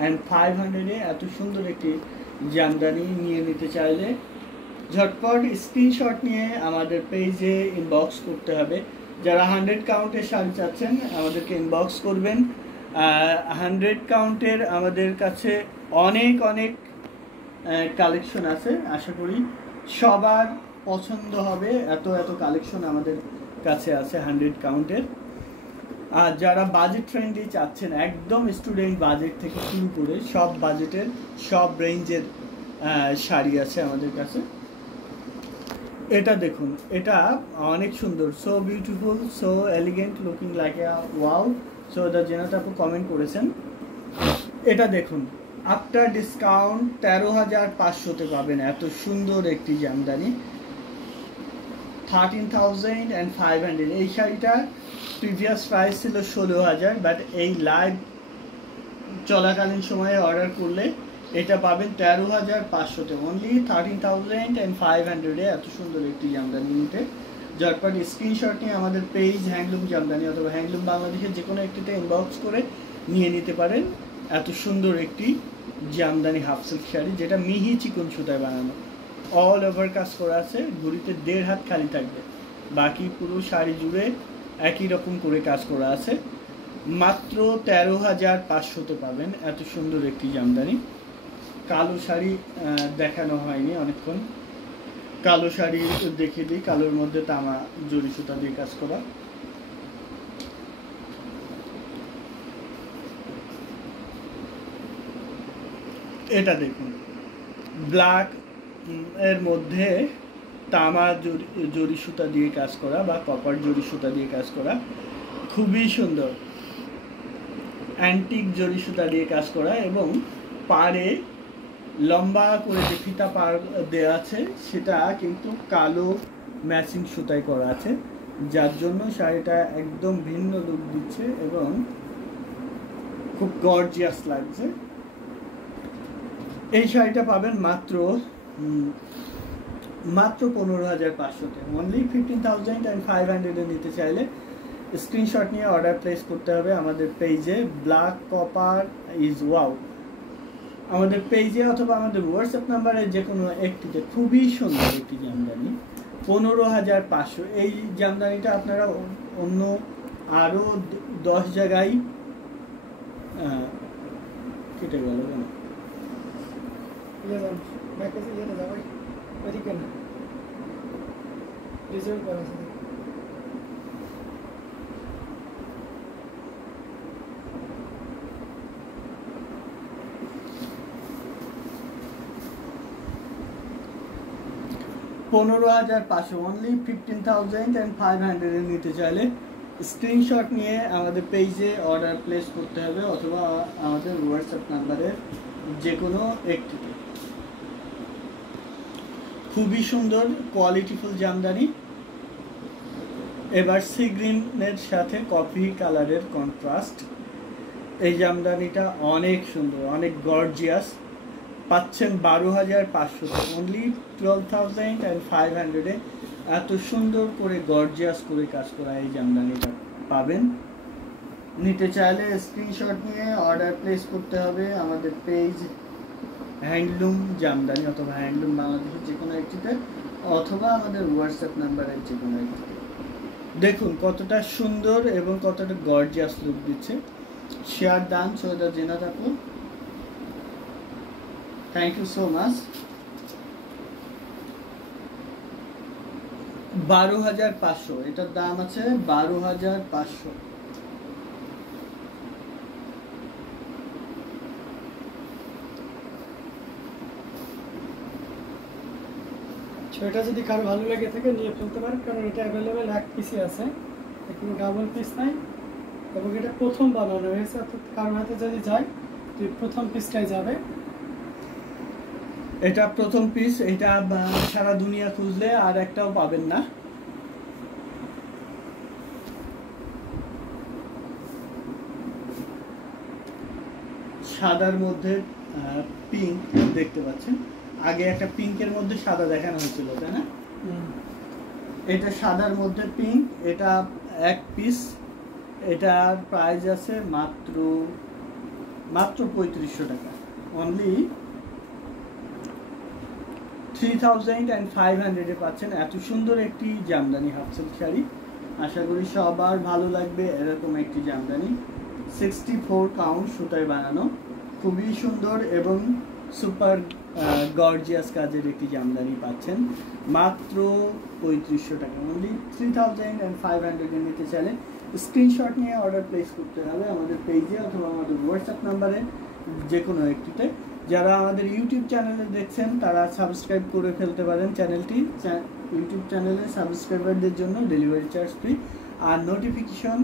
And 500-এ এত সুন্দর একটি জামদানি নিয়ে নিতে চাইলে ঝটপট স্ক্রিনশট নিয়ে আমাদের পেজে ইনবক্স করতে হবে। যারা 100 কাউন্টের শাড়ি চাচ্ছেন আমাদেরকে ইনবক্স করবেন। 100 কাউন্টের আমাদের কাছে অনেক কালেকশন আছে, আশা করি সবার পছন্দ হবে। এত কালেকশন আমাদের কাছে আছে 100 কাউন্টের। আর যারা বাজেট ফ্রেন্ডলি চাচ্ছেন, একদম স্টুডেন্ট বাজেট থেকে শুরু করে সব বাজেটের সব রেঞ্জের শাড়ি আছে আমাদের কাছে। এটা দেখুন, এটা অনেক সুন্দর, so beautiful, so elegant, looking like a wow. So the Jannat আপু কমেন্ট করেছেন। এটা দেখুন, আফটার ডিসকাউন্ট 13,500-তে পাবেন এত সুন্দর একটি জামদানি। 13,500। এই শাড়িটা প্রিভিয়াস প্রাইস ছিল 16,000, বাট এই লাইভ চলাকালীন সময়ে অর্ডার করলে এটা পাবেন 13,500-তে, অনলি 13,500-এ এত সুন্দর একটি জামদানি নিতে ঝটপট স্ক্রিনশট নিয়ে আমাদের পেজ হ্যান্ডলুম জামদানি অথবা হ্যান্ডলুম বাংলাদেশের যে কোনো একটিতে ইনবক্স করে নিয়ে নিতে পারেন এত সুন্দর একটি জামদানি হাফ সিল্ক শাড়ি, যেটা মিহি চিকন সুতায় বানানো, অল ওভার কাজ করা আছে, ঘুড়িতে 1.5 হাত খালি থাকবে, বাকি পুরো শাড়ি জুড়ে একই রকম করে কাজ করা আছে। মাত্র 13,500-তে পাবেন এত সুন্দর একটি জামদানি। কালো শাড়ি দেখানো হয়নি অনেকক্ষণ, কালো শাড়ি দেখিয়ে দিই। কালোর মধ্যে তামা জরি সুতা দিয়ে কাজ করা। এটা দেখুন, ব্ল্যাক এর মধ্যে তামা জরি সুতা দিয়ে কাজ করা বা কপার জরি সুতা দিয়ে কাজ করা, খুবই সুন্দর, অ্যান্টিক জরি সুতা দিয়ে কাজ করা, এবং পাড়ে লম্বা করে যে ফিতা পাড় দেওয়া আছে সেটা কিন্তু কালো ম্যাচিং সুতায় করা আছে, যার জন্য শাড়িটা একদম ভিন্ন লুক দিচ্ছে এবং খুব গর্জিয়াস লাগছে। এই শাড়িটা পাবেন মাত্র 15,500-তে, অনলি 15,500-এ নিতে চাইলে স্ক্রিনশট নিয়ে অর্ডার প্লেস করতে হবে আমাদের পেজে ব্ল্যাক কপার ইজ ওয়াও আমাদের পেজে অথবা আমাদের হোয়াটসঅ্যাপ নাম্বারে যে কোনো একটিতে। খুবই সুন্দর একটি জামদানি, 15,500। এই জামদানিটা আপনারা অন্য আরও 10 জায়গায় কেটে গেল কেন? 15,500, অনলি 15,500-এ নিতে চাইলে স্ক্রিনশট নিয়ে আমাদের পেজে অর্ডার প্লেস করতে হবে অথবা আমাদের হোয়াটসঅ্যাপ নাম্বারে যে কোনো একটিতে। খুবই সুন্দর কোয়ালিটিফুল জামদানি। এবার সি গ্রিনের সাথে কফি কালারের কন্ট্রাস্ট, এই জামদানিটা অনেক সুন্দর, অনেক গর্জিয়াস। পাচ্ছেন 12,500, অনলি 12,500-এ এত সুন্দর করে গর্জিয়াস করে কাজ করা এই জামদানিটা পাবেন। নিতে চাইলে স্ক্রিনশট নিয়ে অর্ডার প্লেস করতে হবে আমাদের পেজ হ্যান্ডলুম জামদানি অথবা হ্যান্ডলুম বাংলাদেশের যে কোনো একটিতে অথবা আমাদের হোয়াটসঅ্যাপ নাম্বারের যে কোনো একটিতে। দেখুন কতটা সুন্দর এবং কতটা গর্জিয়াস লুক দিচ্ছে। শেয়ার দান সৈয়দা জেনাত আপু, থ্যাংক ইউ সো মাচ। 12,500, এটার দাম আছে 12,500। এটা যদি কারো ভালো লাগে থাকে নিয়ে ফেলতে পারেন, কারণ এটা অ্যাভেলেবেল এক পিসই আছে, কোনো ডাবল পিস নাই, এবং এটা প্রথম বানানো হয়েছে, অর্থাৎ কারোর হাতে যদি যায় তো প্রথম পিসটাই যাবে। এটা প্রথম পিস, এটা সারা দুনিয়া খুঁজলে আর একটাও পাবেন না। সাদার মধ্যে পিঙ্ক দেখতে পাচ্ছেন, আগে একটা পিঙ্কের মধ্যে সাদা দেখানো হয়েছিল তাই না? এটা সাদার মধ্যে পিঙ্ক, এটা এক পিস, এটার প্রাইস আছে মাত্র মাত্র 3500 টাকা, অনলি 3500 পাচ্ছেন এত সুন্দর একটি জামদানি হাফ সিল্ক শাড়ি। আশা করি সবার ভালো লাগবে এরকম একটি জামদানি। 64 কাউন্ট সুতায় বানানো, খুবই সুন্দর এবং সুপার গর্জিয়াস কাজের একটি জামদানি পাচ্ছেন মাত্র 3500 টাকা, অনলি 3500 নিতে চাইলে স্ক্রিনশট নিয়ে অর্ডার প্লেস করতে হবে আমাদের পেজে অথবা আমাদের হোয়াটসঅ্যাপ নাম্বারে যে কোনো একটিতে। যারা আমাদের ইউটিউব চ্যানেলে দেখছেন তারা সাবস্ক্রাইব করে ফেলতে পারেন চ্যানেলটি। ইউটিউব চ্যানেলে সাবস্ক্রাইবারদের জন্য ডেলিভারি চার্জ ফ্রি। আর নোটিফিকেশন,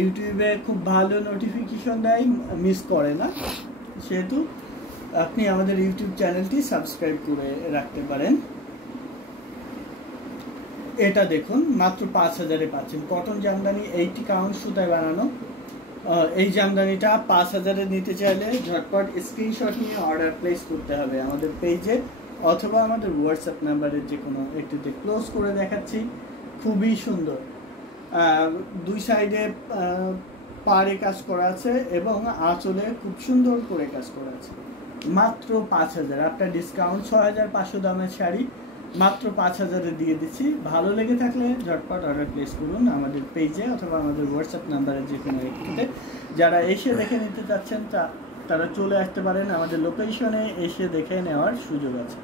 ইউটিউবে খুব ভালো নোটিফিকেশন দেয়, মিস করে না, সেহেতু আপনি আমাদের ইউটিউব চ্যানেলটি সাবস্ক্রাইব করে রাখতে পারেন। এটা দেখুন মাত্র 5000-এ পাচ্ছেন কটন জামদানি 80 কাউন্ট সুতায় বানানো। এই জামদানিটা 5000-এ নিতে চাইলে ঝটপট স্ক্রিনশট নিয়ে অর্ডার প্লেস করতে হবে আমাদের পেজে অথবা আমাদের হোয়াটসঅ্যাপ নাম্বারের যে কোনো একটিতে। ক্লোজ করে দেখাচ্ছি, খুবই সুন্দর, দুই সাইডে পাড়ে কাজ করা আছে এবং আঁচলে খুব সুন্দর করে কাজ করা আছে। মাত্র 5000, আপনার ডিসকাউন্ট 6500 দামের শাড়ি মাত্র 5000-এ দিয়ে দিচ্ছি। ভালো লেগে থাকলে ঝটপট অর্ডার প্লেস করুন আমাদের পেজে অথবা আমাদের হোয়াটসঅ্যাপ নাম্বারে যে কোনো একটিতে। যারা এসে দেখে নিতে চাচ্ছেন তারা চলে আসতে পারেন, আমাদের লোকেশনে এসে দেখে নেওয়ার সুযোগ আছে।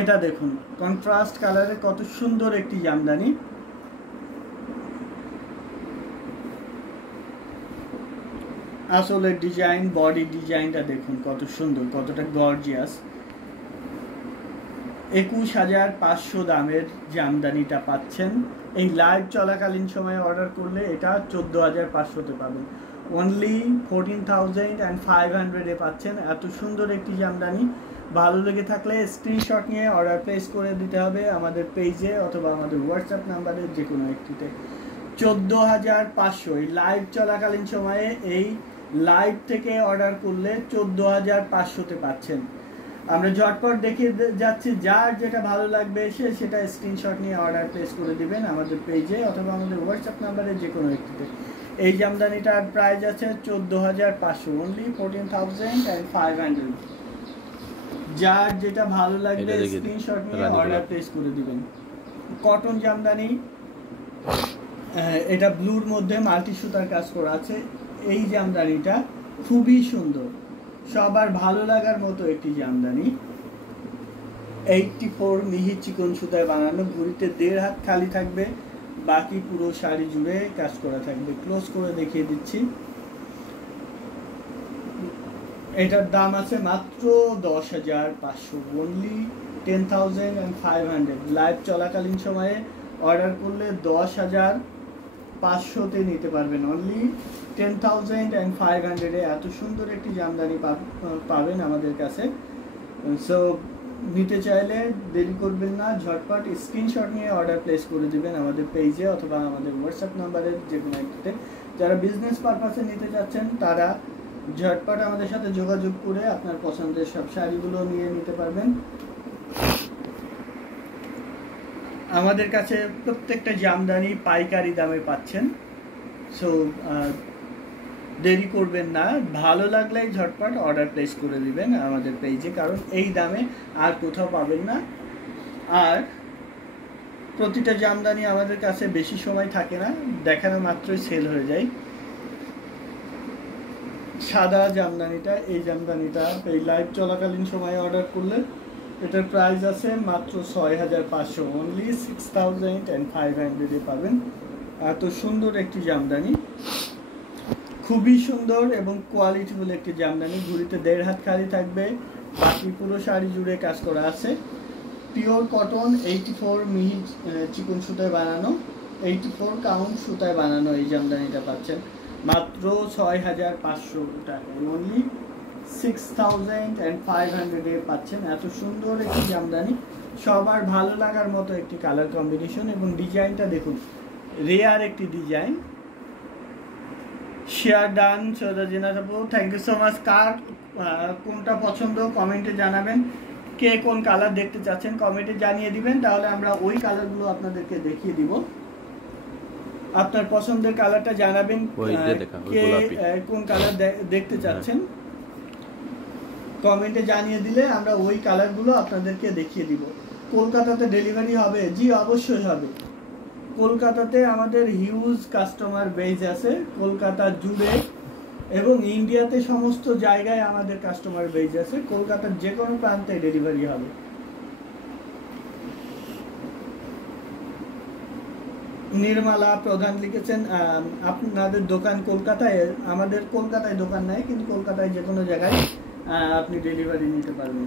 এটা দেখুন কন্ট্রাস্ট কালারে কত সুন্দর একটি জামদানি। আসলে ডিজাইন, বডি ডিজাইনটা দেখুন কত সুন্দর, কতটা গর্জিয়াস। 21500 দামের জামদানিটা পাচ্ছেন। এই লাইভ চলাকালীন সময়ে অর্ডার করলে এটা 14500-তে পাবেন, অনলি 14500-এ পাচ্ছেন এত সুন্দর একটি জামদানি। ভালো লেগে থাকলে স্ক্রিনশট নিয়ে অর্ডার প্লেস করে দিতে হবে আমাদের পেজে অথবা আমাদের হোয়াটসঅ্যাপ নাম্বারের যে কোনো একটিতে। 14500 এই লাইভ চলাকালীন সময়ে, এই লাইভ থেকে অর্ডার করলে 14500-তে পাচ্ছেন। আমরা ঝটপট দেখিয়ে যাচ্ছি, যার যেটা ভালো লাগবে সেটা স্ক্রিনশট নিয়ে অর্ডার প্লেস করে দিবেন আমাদের পেজে অথবা আমাদের হোয়াটসঅ্যাপ নাম্বারে যে কোনো একটিতে। এই জামদানিটার প্রাইস আছে 14500, অনলি 14500। যার যেটা ভালো লাগবে স্ক্রিনশট নিয়ে অর্ডার প্লেস করে দিবেন। কটন জামদানি, এটা ব্লুর মধ্যে মাল্টি সুতার কাজ করা আছে। এই জামদানিটা খুবই সুন্দর, সবার ভালো লাগার মতো একটি জামদানি। 84 মিহি চিকন সুতায় বানানো, ঘুরিতে 1.5 হাত খালি থাকবে, বাকি পুরো শাড়ি জুড়ে কাজ করা থাকবে। ক্লোজ করে দেখিয়ে দিচ্ছি। এটার দাম আছে মাত্র 10500, অনলি 10500। লাইভ চলাকালীন সময়ে অর্ডার করলে 10500-তে নিতে পারবেন, অনলি 10500-এ এত সুন্দর একটি জামদানি পাবেন আমাদের কাছে। সো নিতে চাইলে দেরি করবেন না, ঝটপট স্ক্রিনশট নিয়ে অর্ডার প্লেস করে দিবেন আমাদের পেজে অথবা আমাদের হোয়াটসঅ্যাপ নাম্বারের যে কোনো একটিতে। যারা বিজনেস পারপাসে নিতে চাচ্ছেন তারা ঝটপট আমাদের সাথে যোগাযোগ করে আপনার পছন্দের সব শাড়িগুলো নিয়ে নিতে পারবেন। আমাদের কাছে প্রত্যেকটা জামদানি পাইকারি দামে পাচ্ছেন। সো দেরি করবেন না, ভালো লাগলেই ঝটপট অর্ডার প্লেস করে দিবেন আমাদের পেজে, কারণ এই দামে আর কোথাও পাবেন না। আর প্রতিটা জামদানি আমাদের কাছে বেশি সময় থাকে না, দেখানো মাত্রই সেল হয়ে যায়। সাদা জামদানিটা, এই জামদানিটা এই লাইভ চলাকালীন সময়ে অর্ডার করলে এটার প্রাইস আছে মাত্র 6500, অনলি 6500-এ পাবেন এত সুন্দর একটি জামদানি। খুবই সুন্দর এবং কোয়ালিটিফুল একটি জামদানি, ঘুরিতে 1.5 হাত খালি থাকবে, বাকি পুরো শাড়ি জুড়ে কাজ করা আছে। পিওর কটন 84 মিহি চিকন সুতায় বানানো, 84 কাউন্ট সুতায় বানানো এই জামদানিটা পাচ্ছেন মাত্র 6500 টাকায়, অনলি 6500-এ পাচ্ছেন এত সুন্দর একটি জামদানি। সবার ভালো লাগার মতো একটি কালার কম্বিনেশন এবং ডিজাইনটা দেখুন, রেয়ার একটি design. Share done Syeda Zinat আপু, থ্যাংক ইউ সো মাচ। কার কোনটা পছন্দ কমেন্টে জানাবেন। কে কোন কালার দেখতে চাচ্ছেন কমেন্টে জানিয়ে দিবেন, তাহলে আমরা ওই কালারগুলো আপনাদেরকে দেখিয়ে দিব। আপনার পছন্দের কালারটা জানাবেন, কে কোন কালার দেখতে চাচ্ছেন কমেন্টে জানিয়ে দিলে আমরা ওই কালারগুলো আপনাদেরকে দেখিয়ে দিব। কলকাতাতে ডেলিভারি হবে? জি অবশ্যই হবে। কলকাতাতে আমাদের হিউজ কাস্টমার বেজ আছে, কলকাতা জুড়ে এবং ইন্ডিয়াতে সমস্ত জায়গায় আমাদের কাস্টমার বেজ আছে। কলকাতার যে কোনো প্রান্তে ডেলিভারি হবে। নির্মলা প্রধান লিখেছেন আপনাদের দোকান কলকাতায়? আমাদের কলকাতায় দোকান নাই, কিন্তু কলকাতায় যে কোনো জায়গায় আপনি ডেলিভারি নিতে পারবেন।